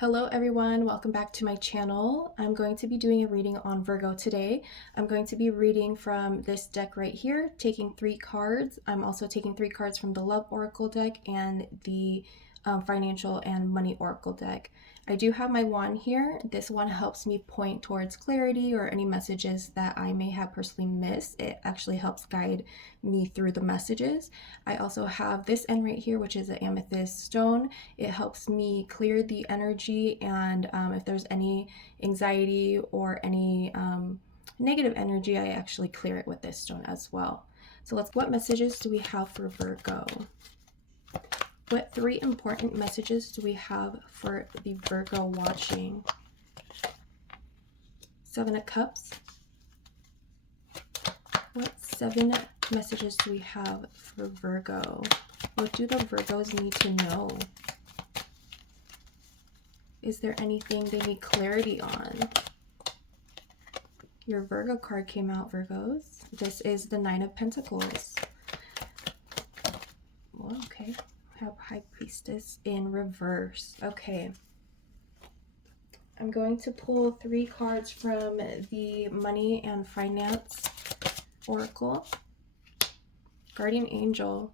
Hello everyone, welcome back to my channel. I'm going to be doing a reading on Virgo today. I'm going to be reading from this deck right here, taking 3 cards. I'm also taking 3 cards from the Love Oracle deck and the Financial and Money Oracle deck. I do have my wand here. This one helps me point towards clarity or any messages that I may have personally missed. It actually helps guide me through the messages. I also have this end right here, which is an amethyst stone. It helps me clear the energy, and if there's any anxiety or any negative energy, I actually clear it with this stone as well. So what messages do we have for Virgo? What 3 important messages do we have for the Virgo watching? 7 of Cups. What 7 messages do we have for Virgo? What do the Virgos need to know? Is there anything they need clarity on? Your Virgo card came out, Virgos. This is the 9 of Pentacles. Well, okay. I have High Priestess in reverse. Okay. I'm going to pull 3 cards from the Money and Finance Oracle. Guardian Angel.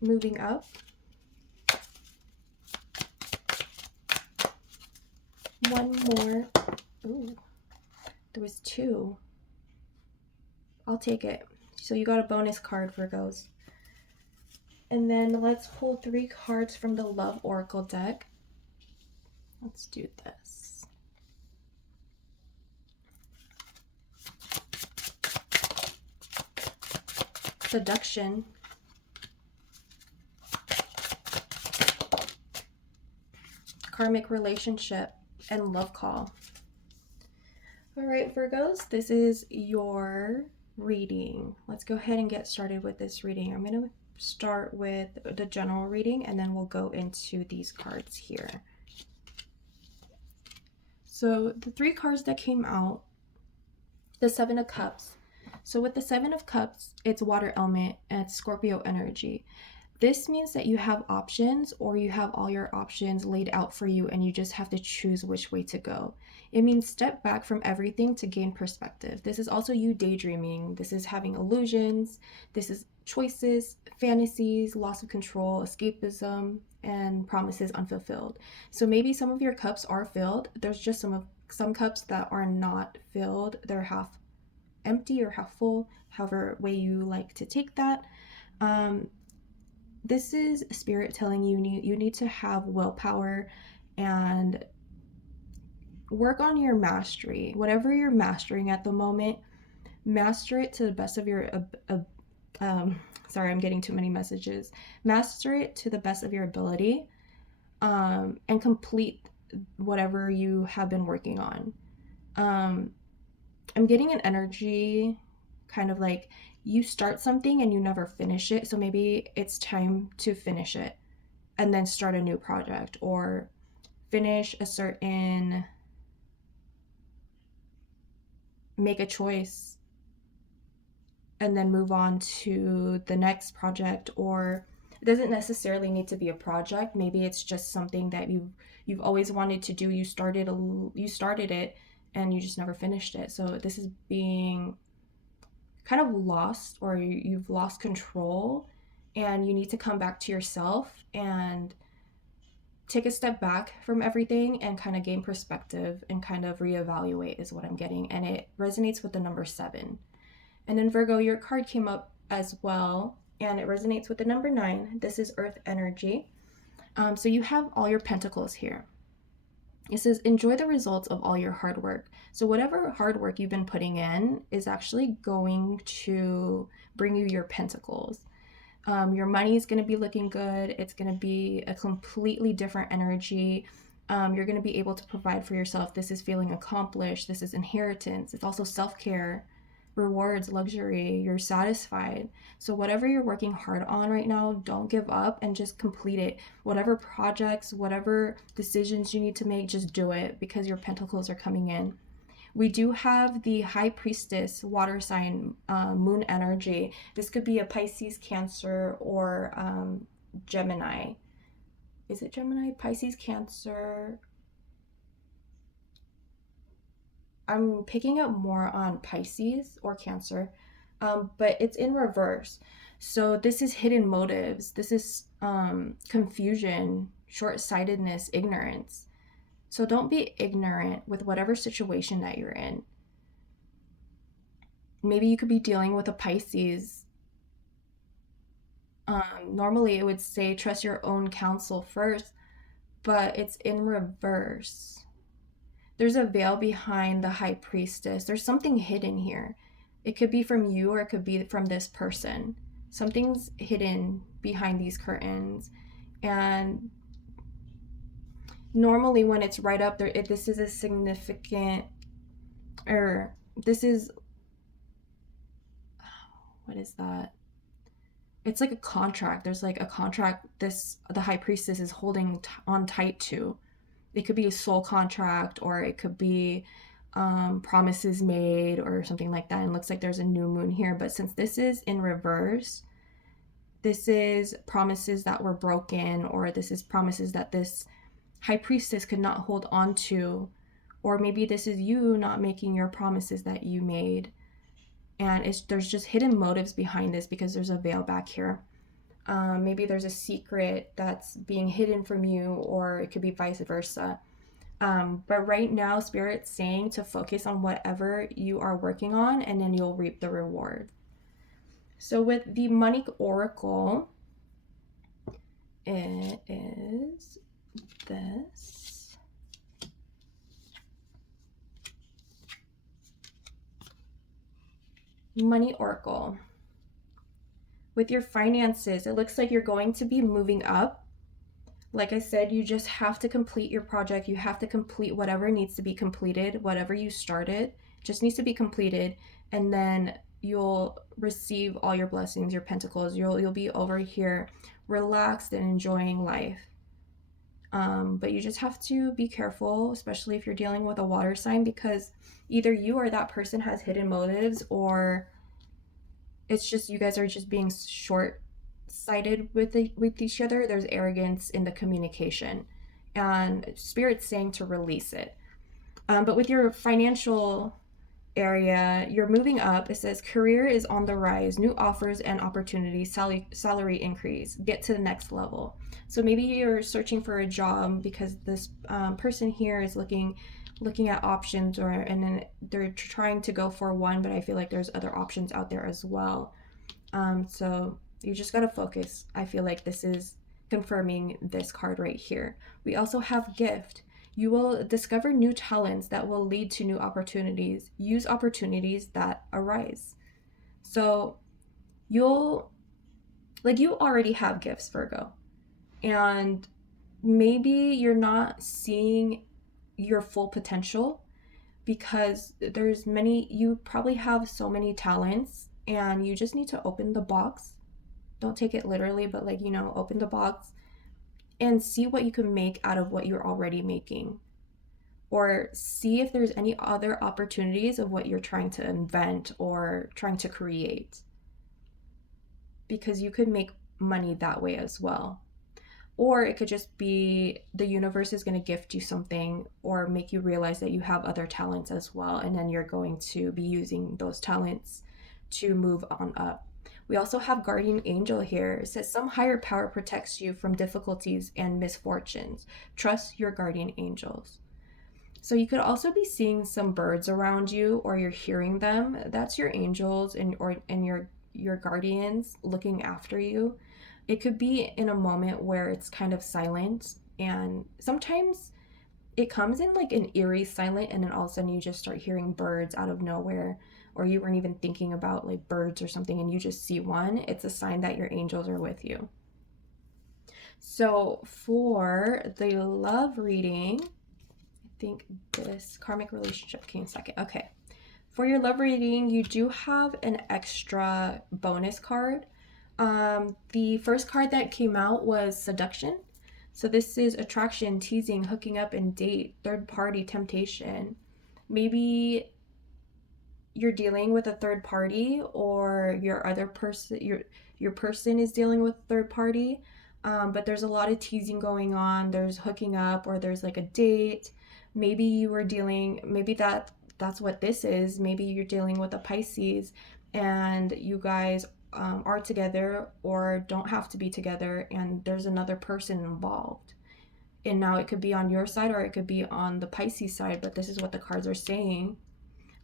Moving up. One more. Ooh, there was 2. I'll take it. So you got a bonus card, Virgos. And then let's pull 3 cards from the Love Oracle deck. Let's do this. Seduction. Karmic relationship and love call. All right, Virgos, this is your reading. Let's go ahead and get started with this reading. I'm going to start with the general reading and then we'll go into these cards here. So the 3 cards that came out, the 7 of Cups. So with the 7 of Cups, it's water element and it's Scorpio energy. This means that you have options, or you have all your options laid out for you and you just have to choose which way to go. It means step back from everything to gain perspective. This is also you daydreaming. This is having illusions. This is choices, fantasies, loss of control, escapism, and promises unfulfilled. So maybe some of your cups are filled. There's just some cups that are not filled. They're half empty or half full, however way you like to take that. This is spirit telling you you need to have willpower and work on your mastery. Whatever you're mastering at the moment, master it to the best of your sorry, I'm getting too many messages. Master it to the best of your ability, and complete whatever you have been working on. I'm getting an energy kind of like you start something and you never finish it. So maybe it's time to finish it and then start a new project, or finish a certain, make a choice and then move on to the next project. Or it doesn't necessarily need to be a project. Maybe it's just something that you've always wanted to do. You started it and you just never finished it. So this is being kind of lost, or you've lost control, and you need to come back to yourself and take a step back from everything and kind of gain perspective and kind of reevaluate is what I'm getting. And it resonates with the number 7. And then Virgo, your card came up as well, and it resonates with the number 9. This is earth energy. So you have all your pentacles here. It says, enjoy the results of all your hard work. So whatever hard work you've been putting in is actually going to bring you your pentacles. Your money is going to be looking good. It's going to be a completely different energy. You're going to be able to provide for yourself. This is feeling accomplished. This is inheritance. It's also self-care, rewards, luxury. You're satisfied. So whatever you're working hard on right now, don't give up and just complete it. Whatever projects, whatever decisions you need to make, just do it, because your pentacles are coming in. We do have the High Priestess water sign, moon energy. This could be a Pisces, Cancer, or Gemini. Is it Gemini? Pisces, Cancer. I'm picking up more on Pisces or Cancer, but it's in reverse. So this is hidden motives. This is confusion, short sightedness, ignorance. So don't be ignorant with whatever situation that you're in. Maybe you could be dealing with a Pisces. Normally, it would say trust your own counsel first, but it's in reverse. There's a veil behind the high priestess. There's something hidden here. It could be from you or it could be from this person. Something's hidden behind these curtains. And normally, when it's right up there, this is a significant, or this is, what is that? It's like a contract. There's like a contract the high priestess is holding on tight to. It could be a soul contract, or it could be promises made or something like that. And it looks like there's a new moon here, but since this is in reverse, this is promises that were broken, or this is promises that this high priestess could not hold on to, or maybe this is you not making your promises that you made. And there's just hidden motives behind this because there's a veil back here. Maybe there's a secret that's being hidden from you, or it could be vice versa. But right now, Spirit's saying to focus on whatever you are working on, and then you'll reap the reward. So with the Money Oracle, it is this. Money Oracle. With your finances, it looks like you're going to be moving up. Like I said, you just have to complete your project. You have to complete whatever needs to be completed, whatever you started, just needs to be completed, and then you'll receive all your blessings, your pentacles. You'll be over here relaxed and enjoying life. But you just have to be careful, especially if you're dealing with a water sign, because either you or that person has hidden motives, or it's just you guys are just being short-sighted with each other. There's arrogance in the communication, and Spirit's saying to release it. But with your financial area, you're moving up. It says career is on the rise, new offers and opportunities, salary increase, get to the next level. So maybe you're searching for a job because this person here is looking at options, and then they're trying to go for one, but I feel like there's other options out there as well. So you just got to focus. I feel like this is confirming this card right here. We also have gift. You will discover new talents that will lead to new opportunities. Use opportunities that arise. So you already have gifts, Virgo. And maybe you're not seeing your full potential because you probably have so many talents, and you just need to open the box. Don't take it literally, but open the box and see what you can make out of what you're already making, or see if there's any other opportunities of what you're trying to invent or trying to create, because you could make money that way as well. Or it could just be the universe is going to gift you something or make you realize that you have other talents as well, and then you're going to be using those talents to move on up. We also have guardian angel here. It says some higher power protects you from difficulties and misfortunes. Trust your guardian angels. So you could also be seeing some birds around you, or you're hearing them. That's your angels and your guardians looking after you. It could be in a moment where it's kind of silent, and sometimes it comes in like an eerie silent, and then all of a sudden you just start hearing birds out of nowhere, or you weren't even thinking about like birds or something and you just see one. It's a sign that your angels are with you. So for the love reading, I think this karmic relationship came second. Okay. For your love reading, you do have an extra bonus card. The first card that came out was seduction. So this is attraction, teasing, hooking up, and date, third party temptation. Maybe you're dealing with a third party, or your other person, your person is dealing with a third party. But there's a lot of teasing going on. There's hooking up, or there's like a date. Maybe you were dealing, maybe that's what this is. Maybe you're dealing with a Pisces, and you guys are together or don't have to be together, and there's another person involved. And now it could be on your side or it could be on the Pisces side, but this is what the cards are saying.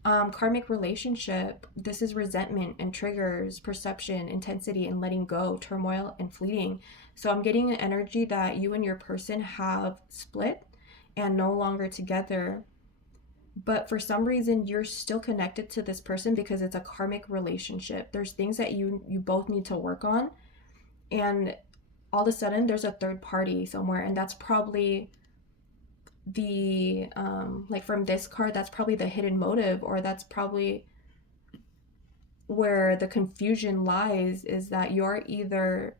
Karmic relationship, this is resentment and triggers, perception, intensity, and letting go, turmoil, and fleeting. So I'm getting an energy that you and your person have split and no longer together. But for some reason, you're still connected to this person because it's a karmic relationship. There's things that you both need to work on. And all of a sudden, there's a third party somewhere. And that's probably the like from this card, that's probably the hidden motive, or that's probably where the confusion lies, is that you're either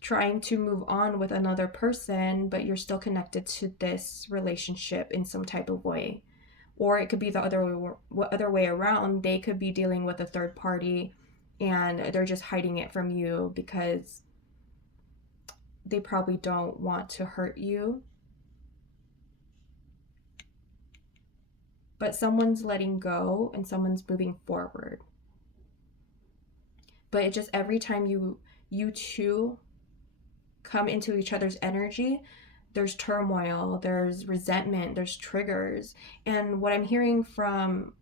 trying to move on with another person but you're still connected to this relationship in some type of way, or it could be the other way around. They could be dealing with a third party and they're just hiding it from you because they probably don't want to hurt you. But someone's letting go and someone's moving forward. But it just, every time you two come into each other's energy, there's turmoil, there's resentment, there's triggers. And what I'm hearing from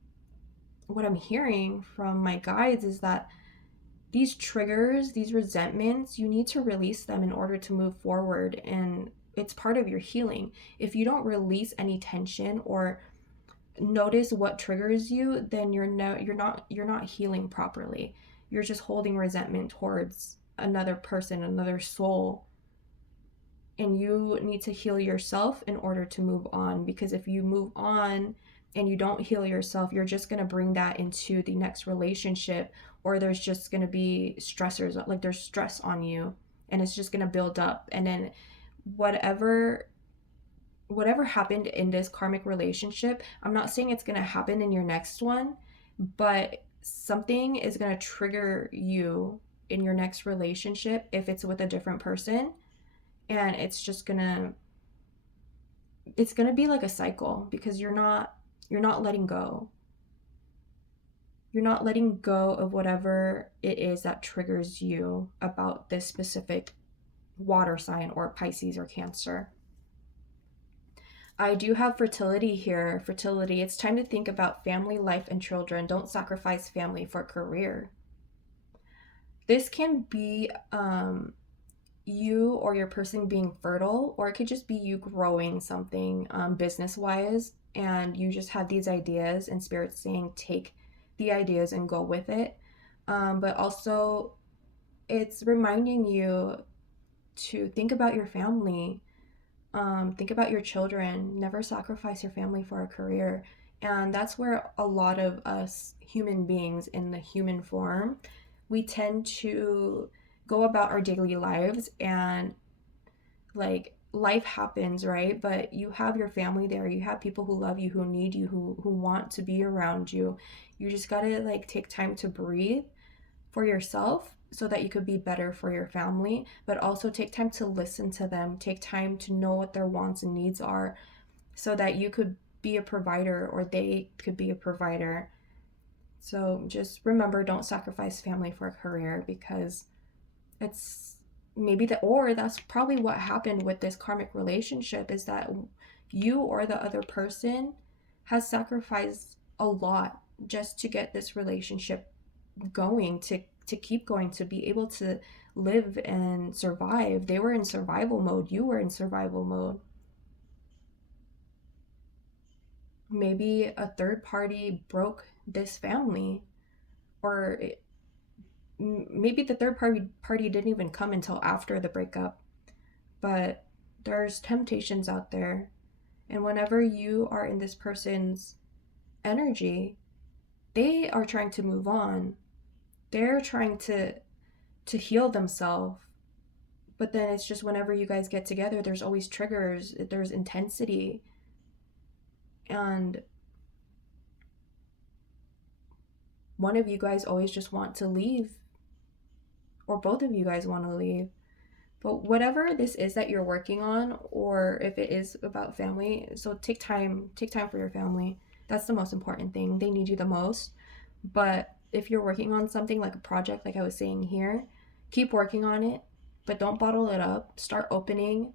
my guides is that these triggers, these resentments, you need to release them in order to move forward, and it's part of your healing. If you don't release any tension or notice what triggers you, then you're not healing properly. You're just holding resentment towards another person, another soul. And you need to heal yourself in order to move on, because if you move on and you don't heal yourself, you're just going to bring that into the next relationship, or there's just going to be stressors, like there's stress on you, and it's just going to build up. And then whatever happened in this karmic relationship, I'm not saying it's going to happen in your next one, but something is going to trigger you in your next relationship if it's with a different person. And it's going to be like a cycle, because you're not letting go. You're not letting go of whatever it is that triggers you about this specific water sign, or Pisces or Cancer. I do have fertility here. Fertility, it's time to think about family, life, and children. Don't sacrifice family for career. This can be you or your person being fertile, or it could just be you growing something business-wise, and you just have these ideas and Spirit's saying take the ideas and go with it. But also, it's reminding you to think about your family. Think about your children. Never sacrifice your family for a career. And that's where a lot of us human beings in the human form, we tend to go about our daily lives, and like life happens, right? But you have your family there. You have people who love you, who need you, who want to be around you. You just gotta like take time to breathe for yourself so that you could be better for your family, but also take time to listen to them, take time to know what their wants and needs are, so that you could be a provider or they could be a provider. So just remember, don't sacrifice family for a career, because it's that's probably what happened with this karmic relationship, is that you or the other person has sacrificed a lot just to get this relationship going, to keep going, to be able to live and survive. They were in survival mode. You were in survival mode. Maybe a third party broke this family, or maybe the third party didn't even come until after the breakup. But there's temptations out there, and whenever you are in this person's energy, they are trying to move on. They're trying to heal themselves. But then it's just, whenever you guys get together, there's always triggers, there's intensity. And one of you guys always just want to leave, or both of you guys want to leave. But whatever this is that you're working on, or if it is about family, so take time for your family. That's the most important thing. They need you the most. But if you're working on something like a project, like I was saying here, keep working on it, but don't bottle it up. Start opening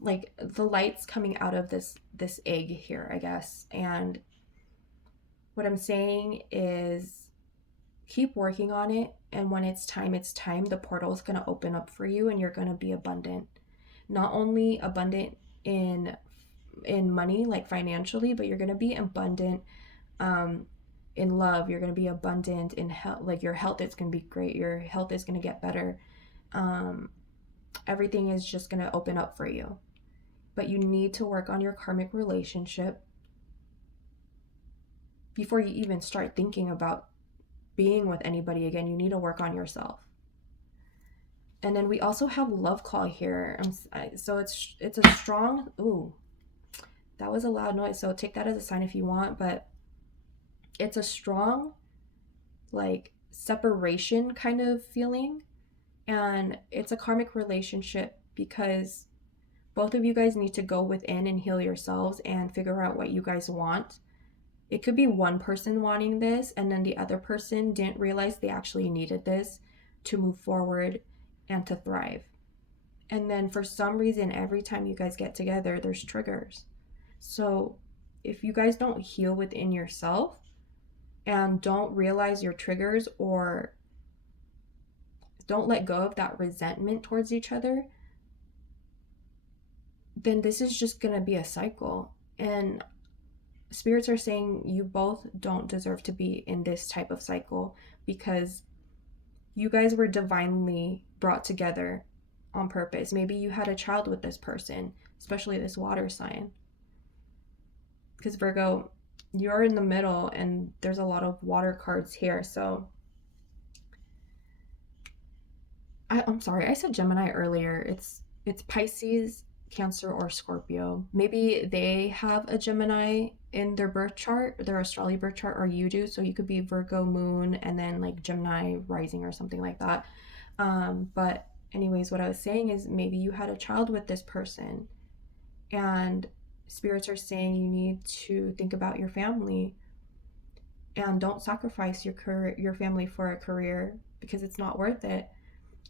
like the light's coming out of this egg here, I guess. And what I'm saying is keep working on it, and when it's time, the portal is going to open up for you and you're going to be abundant. Not only abundant in money, like financially, but you're going to be abundant um in love. You're going to be abundant in health. Like your health is going to be great, your health is going to get better. um Everything is just going to open up for you. But you need to work on your karmic relationship before you even start thinking about being with anybody again. You need to work on yourself. And then we also have love call here. So it's a strong, ooh, that was a loud noise, so take that as a sign if you want. But it's a strong, like, separation kind of feeling. And it's a karmic relationship because both of you guys need to go within and heal yourselves and figure out what you guys want. It could be one person wanting this and then the other person didn't realize they actually needed this to move forward and to thrive. And then for some reason, every time you guys get together, there's triggers. So if you guys don't heal within yourself and don't realize your triggers, or don't let go of that resentment towards each other, then this is just going to be a cycle. And spirits are saying you both don't deserve to be in this type of cycle because you guys were divinely brought together on purpose. Maybe you had a child with this person, especially this water sign. Because Virgo, you're in the middle and there's a lot of water cards here. So I'm sorry, I said Gemini earlier. It's Pisces, Cancer, or Scorpio. Maybe they have a Gemini in their birth chart, their astrology birth chart, or you do. So you could be Virgo moon and then like Gemini rising or something like that. But anyways, what I was saying is maybe you had a child with this person, and spirits are saying you need to think about your family and don't sacrifice your family for a career because it's not worth it.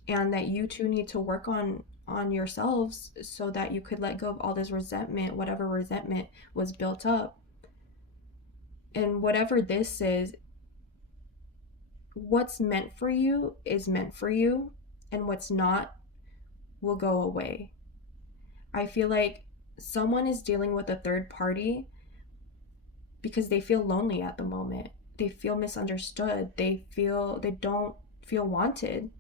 And that you two need to work on yourselves so that you could let go of all this resentment, whatever resentment was built up. And whatever this is, what's meant for you is meant for you, and what's not will go away. I feel like someone is dealing with a third party because they feel lonely at the moment. They feel misunderstood. They don't feel wanted.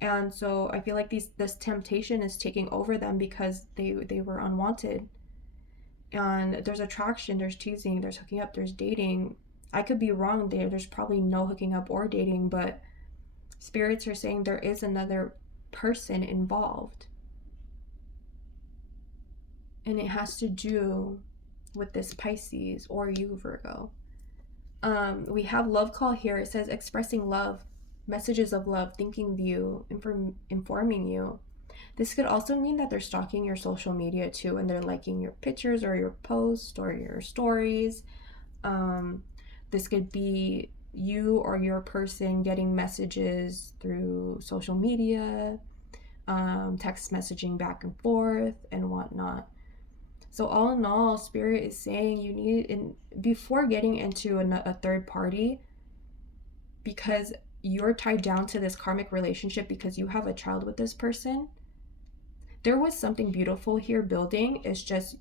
And so I feel like this temptation is taking over them because they were unwanted. And there's attraction, there's teasing, there's hooking up, there's dating. I could be wrong there. There's probably no hooking up or dating, but spirits are saying there is another person involved. And it has to do with this Pisces or you, Virgo. We have love call here. It says expressing love, messages of love, thinking of you, informing you. This could also mean that they're stalking your social media too, and they're liking your pictures or your posts or your stories. This could be you or your person getting messages through social media, text messaging back and forth and whatnot. So all in all, spirit is saying you need, before getting into a third party, because you're tied down to this karmic relationship because you have a child with this person, there was something beautiful here building. It's just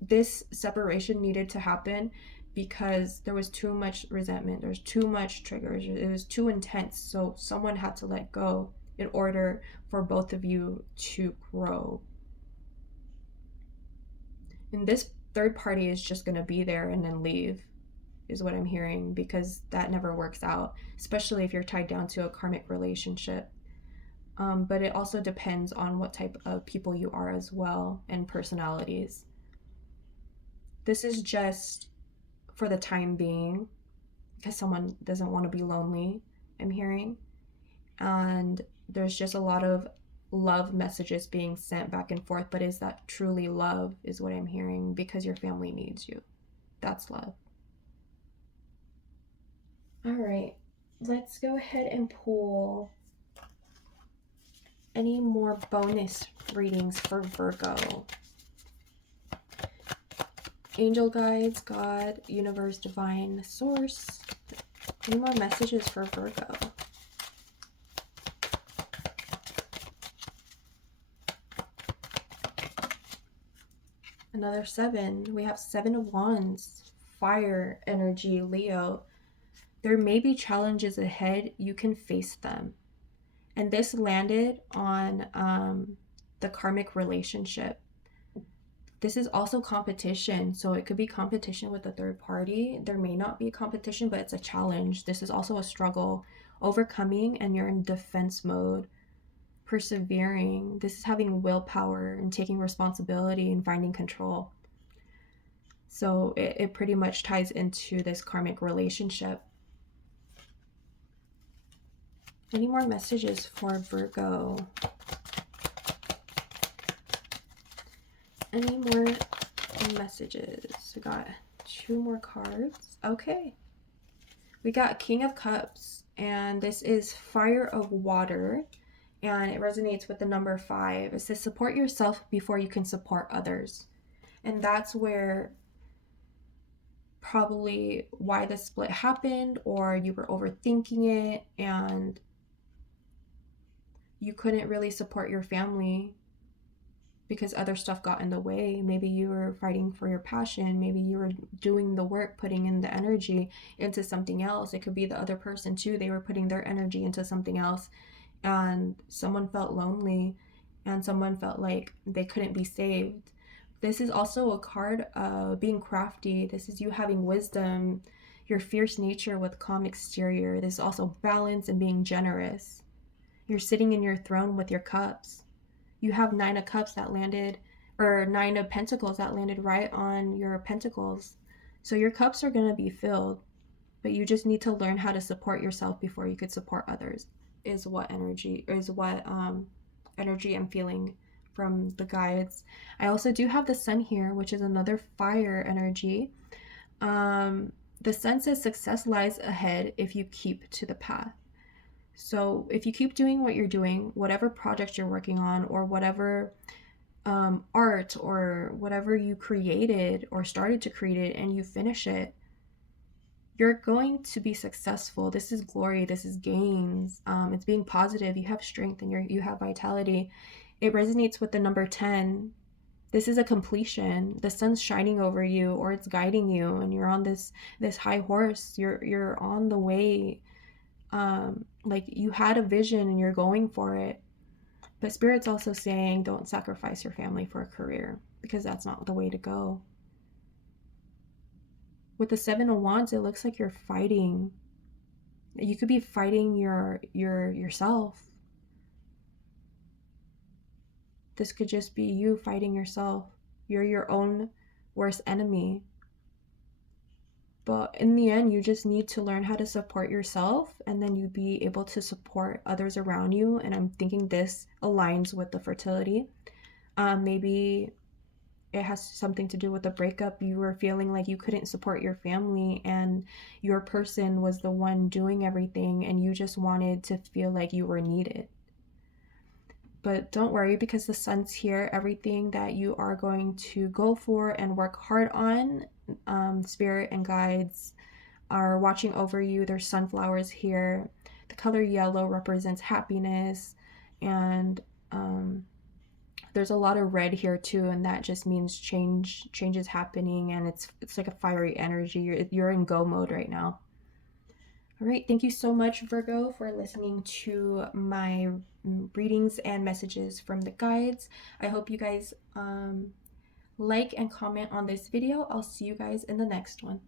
this separation needed to happen because there was too much resentment, there's too much triggers, it was too intense. So someone had to let go in order for both of you to grow. And this third party is just going to be there and then leave, is what I'm hearing, because that never works out, especially if you're tied down to a karmic relationship. But it also depends on what type of people you are as well, and personalities. This is just for the time being. because someone doesn't want to be lonely, I'm hearing. And there's just a lot of love messages being sent back and forth, but is that truly love, is what I'm hearing, because your family needs you. That's love. All right, let's go ahead and pull any more bonus readings for Virgo. Angel guides, God, universe, divine, source. Any more messages for Virgo? Another 7. We have 7 of Wands, fire energy, Leo. There may be challenges ahead. You can face them. And this landed on the karmic relationship. This is also competition. So it could be competition with a third party. There may not be competition, but it's a challenge. This is also a struggle. Overcoming, and you're in defense mode. Persevering. This is having willpower and taking responsibility and finding control. So it pretty much ties into this karmic relationship. Any more messages for Virgo? Any more messages? We got 2 more cards. Okay. We got King of Cups, and this is Fire of Water, and it resonates with the number 5. It says support yourself before you can support others. And that's where probably why the split happened, or you were overthinking it and you couldn't really support your family because other stuff got in the way. Maybe you were fighting for your passion. Maybe you were doing the work, putting in the energy into something else. It could be the other person too. They were putting their energy into something else, and someone felt lonely, and someone felt like they couldn't be saved. This is also a card of being crafty. This is you having wisdom, your fierce nature with calm exterior. This is also balance and being generous. You're sitting in your throne with your cups. You have 9 of Cups that landed, or 9 of Pentacles that landed right on your Pentacles. So your cups are going to be filled, but you just need to learn how to support yourself before you could support others, is what energy I'm feeling from the guides. I also do have the Sun here, which is another fire energy. The Sun says success lies ahead if you keep to the path. So if you keep doing what you're doing, whatever project you're working on, or whatever art or whatever you created or started to create it, and you finish it, you're going to be successful. This is glory. This is gains. It's being positive. You have strength and you have vitality. It resonates with the number 10. This is a completion. The sun's shining over you, or it's guiding you, and you're on this high horse. You're on the way. Like you had a vision and you're going for it. But Spirit's also saying don't sacrifice your family for a career, because that's not the way to go. With the 7 of Wands, it looks like you're fighting. You could be fighting yourself. This could just be you fighting yourself. You're your own worst enemy. But in the end, you just need to learn how to support yourself, and then you'd be able to support others around you. And I'm thinking this aligns with the fertility. Maybe it has something to do with the breakup. You were feeling like you couldn't support your family, and your person was the one doing everything, and you just wanted to feel like you were needed. But don't worry, because the sun's here. Everything that you are going to go for and work hard on, spirit and guides are watching over you. There's sunflowers here. The color yellow represents happiness, and there's a lot of red here too, and that just means change is happening, and it's like a fiery energy. You're in go mode right now. All right, thank you so much, Virgo, for listening to my readings and messages from the guides. I hope you guys like and comment on this video. I'll see you guys in the next one.